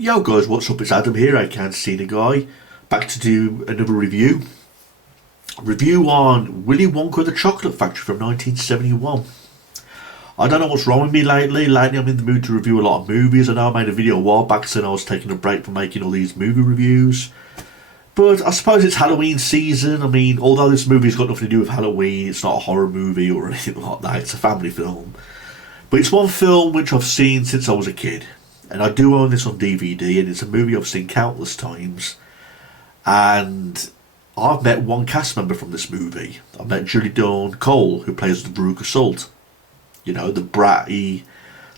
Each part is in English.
Yo guys, what's up? It's Adam here, I Can't See the Guy. Back to do another review. Review on Willy Wonka and the Chocolate Factory from 1971. I don't know what's wrong with me lately. Lately I'm in the mood to review a lot of movies. I know I made a video a while back saying I was taking a break from making all these movie reviews. But I suppose it's Halloween season. I mean, although this movie's got nothing to do with Halloween, it's not a horror movie or anything like that. It's a family film. But it's one film which I've seen since I was a kid. And I do own this on DVD, and it's a movie I've seen countless times. And I've met one cast member from this movie. I've met Julie Dawn Cole, who plays the Veruca Salt. You know, the bratty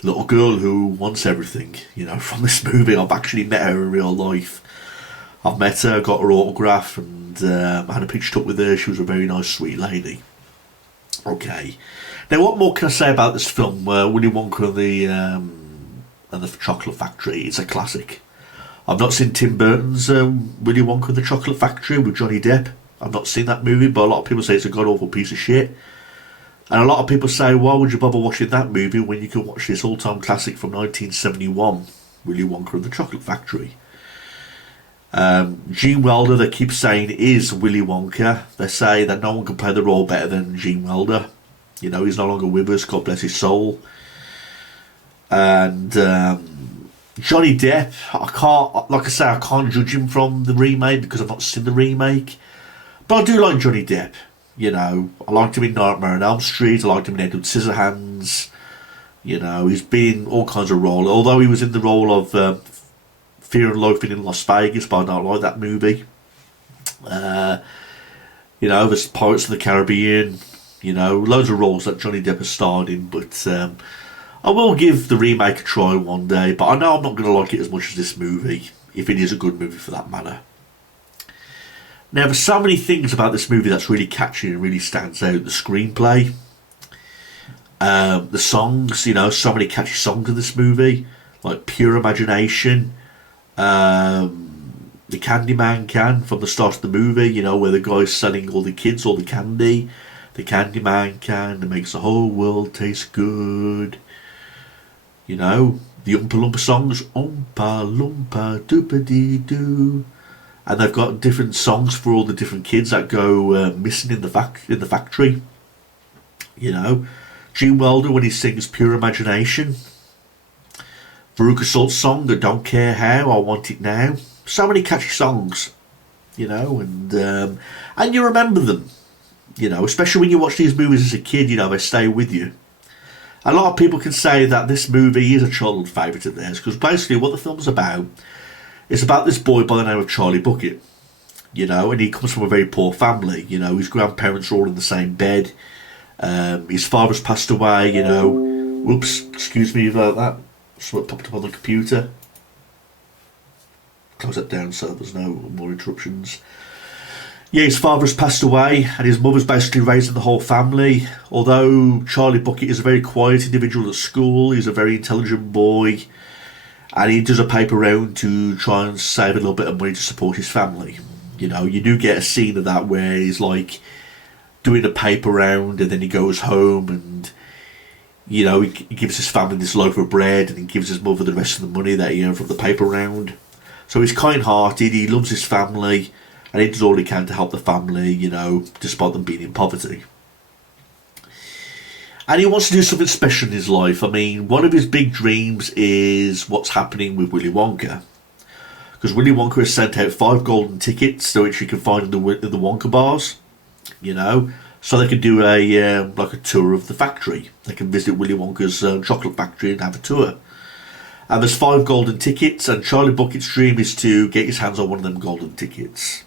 little girl who wants everything, you know, from this movie. I've actually met her in real life. I've met her, got her autograph, and I had a picture up with her. She was a very nice, sweet lady. Okay. Now, what more can I say about this film? Willy Wonka and the Chocolate Factory. It's a classic. I've not seen Tim Burton's Willy Wonka and the Chocolate Factory with Johnny Depp. I've not seen that movie, but a lot of people say it's a god-awful piece of shit. And a lot of people say, why would you bother watching that movie when you can watch this all-time classic from 1971, Willy Wonka and the Chocolate Factory? Gene Wilder, they keep saying, is Willy Wonka. They say that no one can play the role better than Gene Wilder. You know, he's no longer with us, God bless his soul. And Johnny Depp, I can't judge him from the remake because I've not seen the remake. But I do like Johnny Depp. You know, I liked him in Nightmare on Elm Street. I liked him in Edward Scissorhands. You know, he's been in all kinds of roles. Although he was in the role of Fear and Loathing in Las Vegas, but I don't like that movie. You know, there's Pirates of the Caribbean. You know, loads of roles that Johnny Depp has starred in, but I will give the remake a try one day, but I know I'm not going to like it as much as this movie, if it is a good movie for that matter. Now, there's so many things about this movie that's really catchy and really stands out. The screenplay, the songs, you know, so many catchy songs in this movie, like Pure Imagination, the Candyman can from the start of the movie, you know, where the guy's selling all the kids all the candy. The Candyman can that makes the whole world taste good. You know, the Oompa Loompa songs, Oompa Loompa Doopa-dee-doo. And they've got different songs for all the different kids that go missing in the factory. You know, Gene Wilder when he sings Pure Imagination. Veruca Salt's song, I Don't Care How, I Want It Now. So many catchy songs, you know, and you remember them. You know, especially when you watch these movies as a kid, you know, they stay with you. A lot of people can say that this movie is a childhood favourite of theirs, because basically what the film's about is about this boy by the name of Charlie Bucket, you know, and he comes from a very poor family. You know, his grandparents are all in the same bed. His father's passed away, you know. Whoops, excuse me about that. Something popped up on the computer. Close that down so there's no more interruptions. Yeah, his father's passed away, and his mother's basically raising the whole family. Although Charlie Bucket is a very quiet individual at school, he's a very intelligent boy, and he does a paper round to try and save a little bit of money to support his family. You know, you do get a scene of that where he's like doing a paper round, and then he goes home, and you know, he gives his family this loaf of bread, and he gives his mother the rest of the money that he earned from the paper round. So he's kind-hearted, he loves his family, and he does all he can to help the family, you know, despite them being in poverty. And he wants to do something special in his life. I mean, one of his big dreams is what's happening with Willy Wonka. Because Willy Wonka has sent out 5 golden tickets which you can find in the Wonka bars, you know, so they can do a tour of the factory. They can visit Willy Wonka's chocolate factory and have a tour. And there's 5 golden tickets, and Charlie Bucket's dream is to get his hands on one of them golden tickets.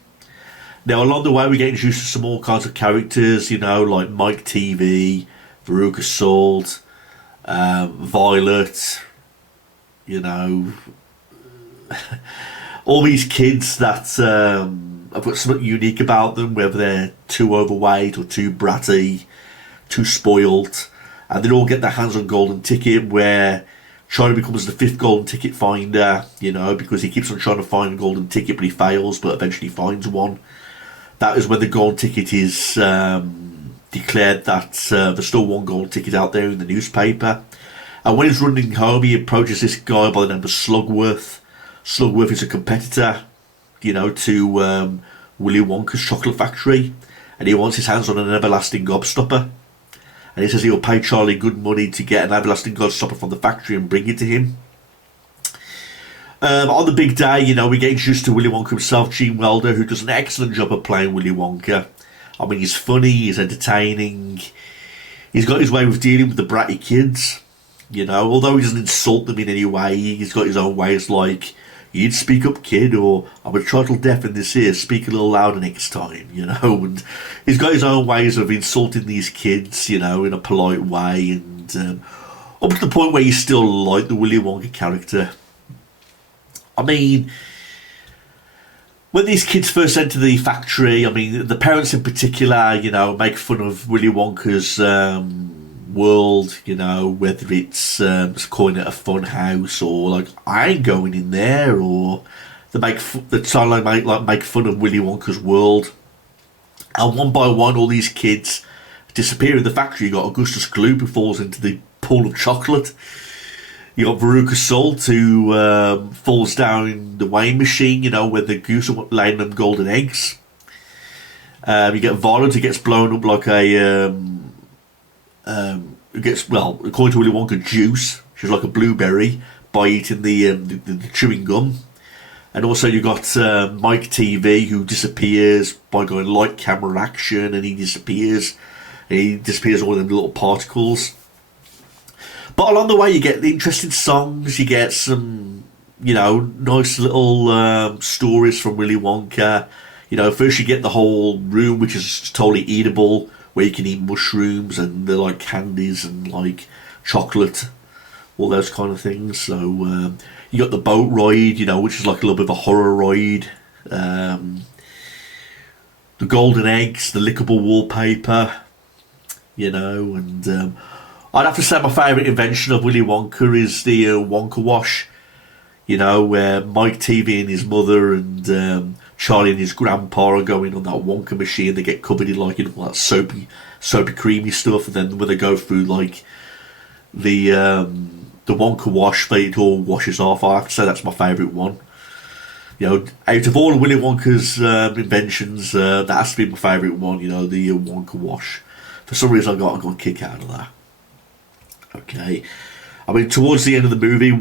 Now, along the way, we get introduced to some all kinds of characters, you know, like Mike TV, Veruca Salt, Violet, you know, all these kids that have got something unique about them, whether they're too overweight or too bratty, too spoilt, and they all get their hands on golden ticket, where Charlie becomes the 5th golden ticket finder, you know, because he keeps on trying to find a golden ticket, but he fails, but eventually finds one. That is when the golden ticket is declared that there's still one golden ticket out there in the newspaper. And when he's running home, he approaches this guy by the name of Slugworth. Slugworth is a competitor, to Willy Wonka's chocolate factory, and he wants his hands on an everlasting gobstopper. And he says he'll pay Charlie good money to get an everlasting gobstopper from the factory and bring it to him. On the big day, we get introduced to Willy Wonka himself, Gene Wilder, who does an excellent job of playing Willy Wonka. I mean, he's funny, he's entertaining, he's got his way with dealing with the bratty kids, although he doesn't insult them in any way. He's got his own ways, like, "You'd speak up, kid," or "I'm a trifle deaf in this ear, speak a little louder next time," and he's got his own ways of insulting these kids, in a polite way, and up to the point where you still like the Willy Wonka character. I mean, when these kids first enter the factory, I mean, the parents in particular, make fun of Willy Wonka's world, whether it's calling it a fun house, or like, "I ain't going in there," or they make fun of Willy Wonka's world. And one by one, all these kids disappear in the factory. You got Augustus Gloop, who falls into the pool of chocolate. You got Veruca Salt, who falls down the weighing machine, where the goose are laying them golden eggs. You get Violet, who gets blown up like according to Willy Wonka, juice. She's like a blueberry by eating the chewing gum. And also you got Mike TV, who disappears by going light camera action, and he disappears all of them little particles. But along the way, you get the interesting songs, you get some, nice little stories from Willy Wonka. First you get the whole room, which is totally eatable, where you can eat mushrooms, and they're like candies and like chocolate, all those kind of things. So you got the boat ride, which is like a little bit of a horror ride. The golden eggs, the lickable wallpaper, and I'd have to say my favourite invention of Willy Wonka is the Wonka wash. Where Mike TV and his mother and Charlie and his grandpa are going on that Wonka machine. They get covered in like all that soapy, creamy stuff, and then when they go through like the Wonka wash, it all washes off. I have to say that's my favourite one. Out of all of Willy Wonka's inventions, that has to be my favourite one. The Wonka wash. For some reason, I got a kick out of that. Okay, I mean, towards the end of the movie,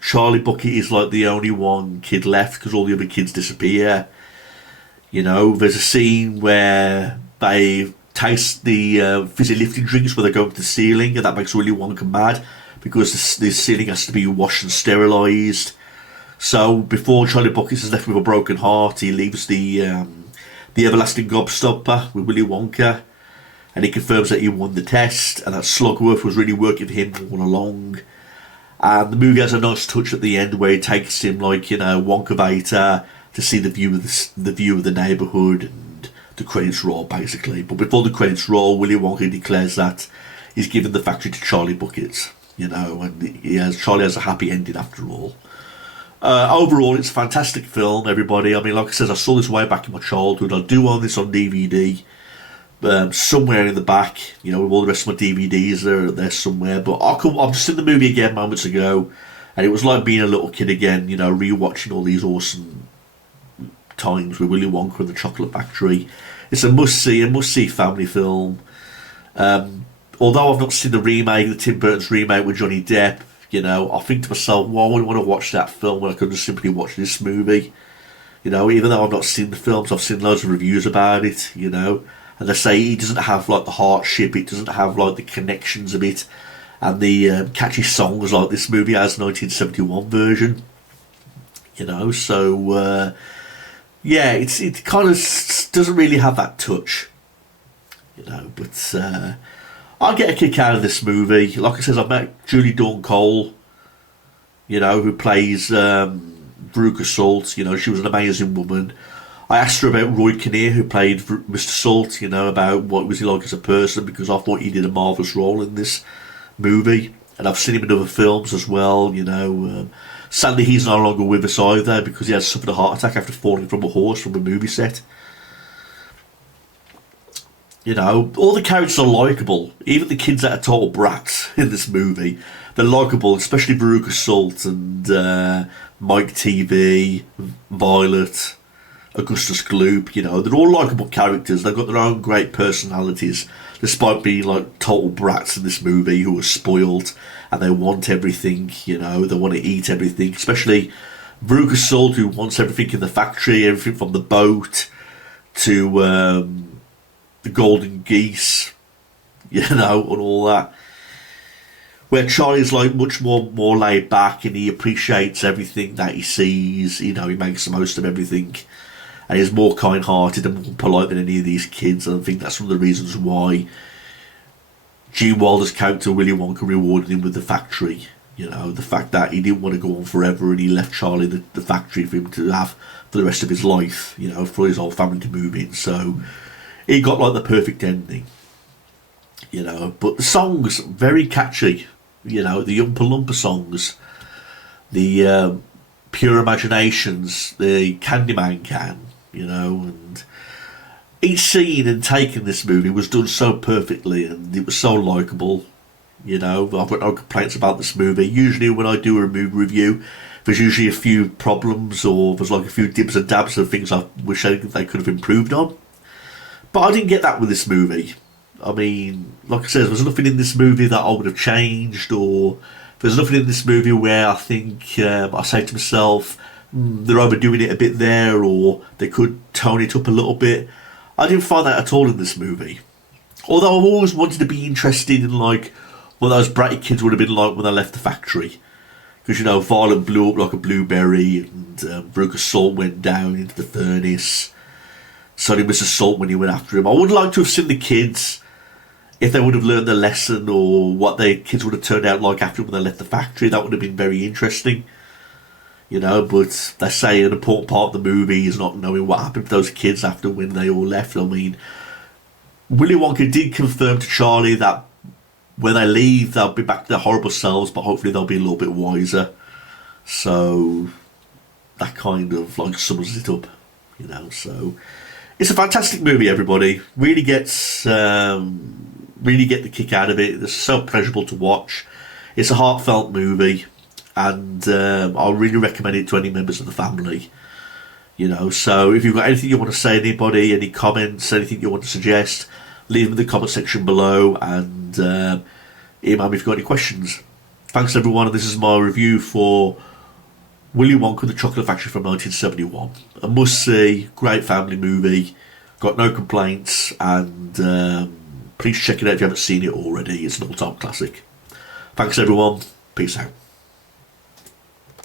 Charlie Bucket is like the only one kid left because all the other kids disappear. There's a scene where they taste the fizzy lifting drinks where they go up to the ceiling, and that makes Willy Wonka mad because the ceiling has to be washed and sterilised. So before Charlie Bucket is left with a broken heart, he leaves the everlasting gobstopper with Willy Wonka. And he confirms that he won the test, and that Slugworth was really working for him all along. And the movie has a nice touch at the end where he takes him, like, Wonkavator to see the view of the neighbourhood, and the credits roll, basically. But before the credits roll, Willy Wonka declares that he's given the factory to Charlie Bucket, and Charlie has a happy ending after all. Overall, it's a fantastic film, everybody. I mean, like I said, I saw this way back in my childhood. I do own this on DVD. Somewhere in the back, with all the rest of my DVDs, they're somewhere. But I've just seen the movie again moments ago, and it was like being a little kid again, rewatching all these awesome times with Willy Wonka and the Chocolate Factory. It's a must-see family film. Although I've not seen the remake, the Tim Burton's remake with Johnny Depp, I think to myself, why would I want to watch that film when I could just simply watch this movie? Even though I've not seen the films, I've seen loads of reviews about it, and they say it doesn't have like the heartship, it doesn't have like the connections of it, and the catchy songs like this movie has 1971 version. So yeah, it kind of doesn't really have that touch. But I get a kick out of this movie. Like I said, I met Julie Dawn Cole, who plays Veruca Salt. She was an amazing woman. I asked her about Roy Kinnear, who played Mr. Salt, about what was he like as a person, because I thought he did a marvellous role in this movie. And I've seen him in other films as well, Sadly, he's no longer with us either because he had suffered a heart attack after falling from a horse from a movie set. All the characters are likeable. Even the kids that are total brats in this movie, they're likeable, especially Veruca Salt and Mike TV, Violet, Augustus Gloop, you know, they're all likeable characters. They've got their own great personalities, despite being like total brats in this movie who are spoiled and they want everything, you know, they want to eat everything, especially Veruca Salt, who wants everything in the factory, everything from the boat to the golden geese, you know, and all that. Where Charlie's like much more laid back and he appreciates everything that he sees, you know, he makes the most of everything. And he's more kind-hearted and more polite than any of these kids. And I think that's one of the reasons why Gene Wilder's character, Willy Wonka, rewarded him with the factory. You know, the fact that he didn't want to go on forever and he left Charlie the factory for him to have for the rest of his life, you know, for his whole family to move in. So he got like the perfect ending, you know. But the songs, very catchy, you know, the Oompa Loompa songs, the Pure Imaginations, the Candyman Can, you know, and each scene and take in this movie was done so perfectly and it was so likeable, you know. I've got no complaints about this movie. Usually when I do a movie review, there's usually a few problems or there's like a few dibs and dabs of things I wish they could have improved on. But I didn't get that with this movie. I mean, like I said, there's nothing in this movie that I would have changed, or there's nothing in this movie where I think I say to myself, they're overdoing it a bit there, or they could tone it up a little bit. I didn't find that at all in this movie. Although I've always wanted to be interested in like what those bratty kids would have been like when they left the factory. Because, you know, Violet blew up like a blueberry and Veruca Salt went down into the furnace. So did Mr. Salt when he went after him. I would like to have seen the kids, if they would have learned the lesson or what their kids would have turned out like after when they left the factory. That would have been very interesting. You know, but they say an important part of the movie is not knowing what happened to those kids after when they all left. I mean, Willy Wonka did confirm to Charlie that when they leave, they'll be back to their horrible selves, but hopefully they'll be a little bit wiser. So that kind of like sums it up, you know. So it's a fantastic movie, everybody. Really gets, really get the kick out of it. It's so pleasurable to watch. It's a heartfelt movie. And I'll really recommend it to any members of the family, you know. So if you've got anything you want to say, anybody, any comments, anything you want to suggest, leave them in the comment section below and email me if you've got any questions. Thanks everyone, and this is my review for Willy Wonka and the Chocolate Factory from 1971. A must-see, great family movie, got no complaints, and please check it out if you haven't seen it already. It's an all-time classic. Thanks everyone, peace out.